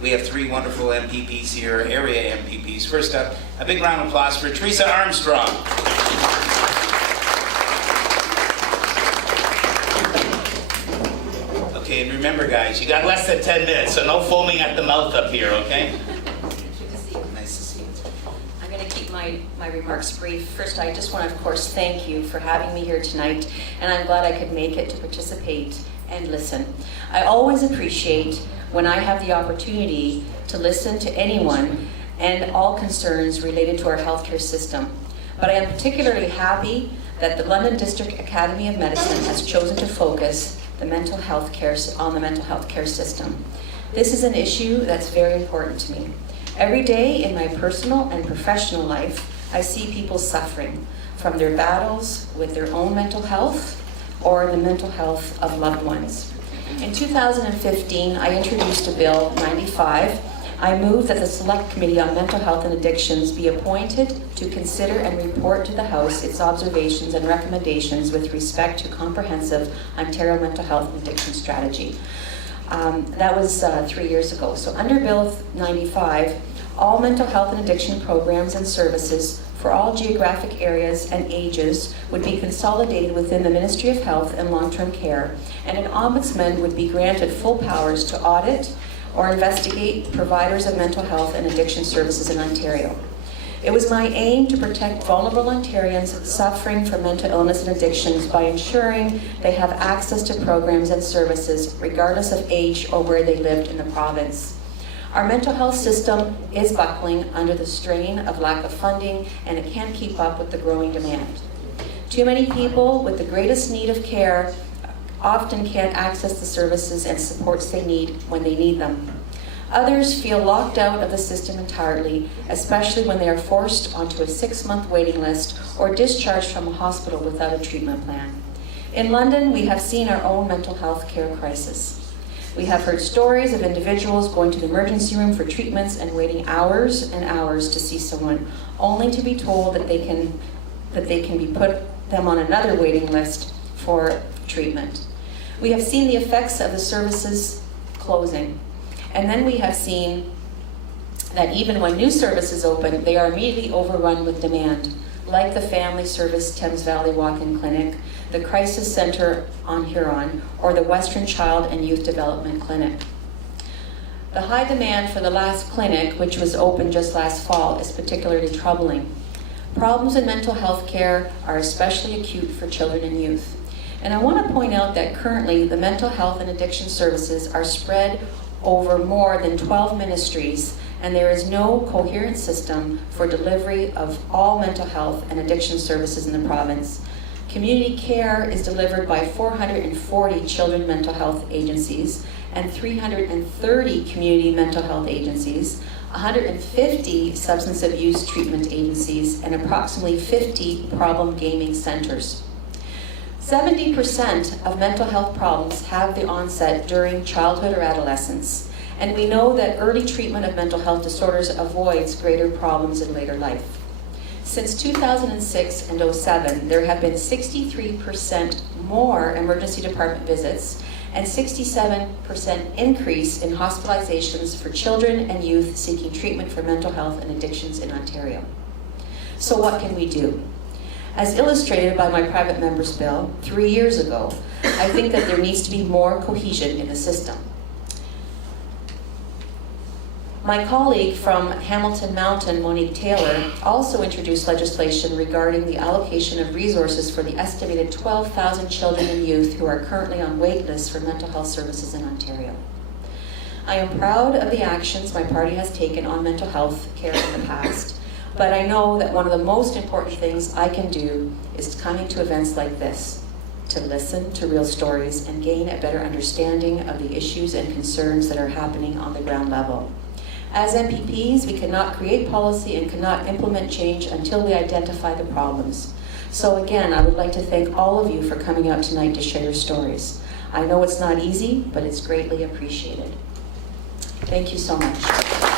We have three wonderful MPPs here, area MPPs. First up, a big round of applause for Teresa Armstrong. Okay, and remember guys, you got less than 10 minutes, so no foaming at the mouth up here, okay? Nice to see you. I'm going to keep my remarks brief. First, I just want to, of course, thank you for having me here tonight, and I'm glad I could make it to participate and listen. I always appreciate when I have the opportunity to listen to anyone and all concerns related to our healthcare system. But I am particularly happy that the London District Academy of Medicine has chosen to focus on the mental health care system. This is an issue that's very important to me. Every day in my personal and professional life, I see people suffering from their battles with their own mental health or the mental health of loved ones. In 2015, I introduced a Bill 95. I moved that the Select Committee on Mental Health and Addictions be appointed to consider and report to the House its observations and recommendations with respect to comprehensive Ontario mental health and addiction strategy. That was 3 years ago. So under Bill 95, all mental health and addiction programs and services for all geographic areas and ages would be consolidated within the Ministry of Health and Long-Term Care, and an ombudsman would be granted full powers to audit or investigate providers of mental health and addiction services in Ontario. It was my aim to protect vulnerable Ontarians suffering from mental illness and addictions by ensuring they have access to programs and services regardless of age or where they lived in the province. Our mental health system is buckling under the strain of lack of funding, and it can't keep up with the growing demand. Too many people with the greatest need of care often can't access the services and supports they need when they need them. Others feel locked out of the system entirely, especially when they are forced onto a 6-month waiting list or discharged from a hospital without a treatment plan. In London, we have seen our own mental health care crisis. We have heard stories of individuals going to the emergency room for treatments and waiting hours and hours to see someone, only to be told that they can be put them on another waiting list for treatment. We have seen the effects of the services closing. And then we have seen that even when new services open, they are immediately overrun with demand, like the Family Service Thames Valley Walk-in Clinic, the Crisis Center on Huron, or the Western Child and Youth Development Clinic. The high demand for the last clinic, which was opened just last fall, is particularly troubling. Problems in mental health care are especially acute for children and youth. And I want to point out that currently the mental health and addiction services are spread over more than 12 ministries, and there is no coherent system for delivery of all mental health and addiction services in the province. Community care is delivered by 440 children mental health agencies and 330 community mental health agencies, 150 substance abuse treatment agencies, and approximately 50 problem gaming centers. 70% of mental health problems have the onset during childhood or adolescence, and we know that early treatment of mental health disorders avoids greater problems in later life. Since 2006 and 2007, there have been 63% more emergency department visits and 67% increase in hospitalizations for children and youth seeking treatment for mental health and addictions in Ontario. So what can we do? As illustrated by my private member's bill 3 years ago, I think that there needs to be more cohesion in the system. My colleague from Hamilton Mountain, Monique Taylor, also introduced legislation regarding the allocation of resources for the estimated 12,000 children and youth who are currently on wait lists for mental health services in Ontario. I am proud of the actions my party has taken on mental health care in the past, but I know that one of the most important things I can do is coming to events like this, to listen to real stories and gain a better understanding of the issues and concerns that are happening on the ground level. As MPPs, we cannot create policy and cannot implement change until we identify the problems. So again, I would like to thank all of you for coming out tonight to share your stories. I know it's not easy, but it's greatly appreciated. Thank you so much.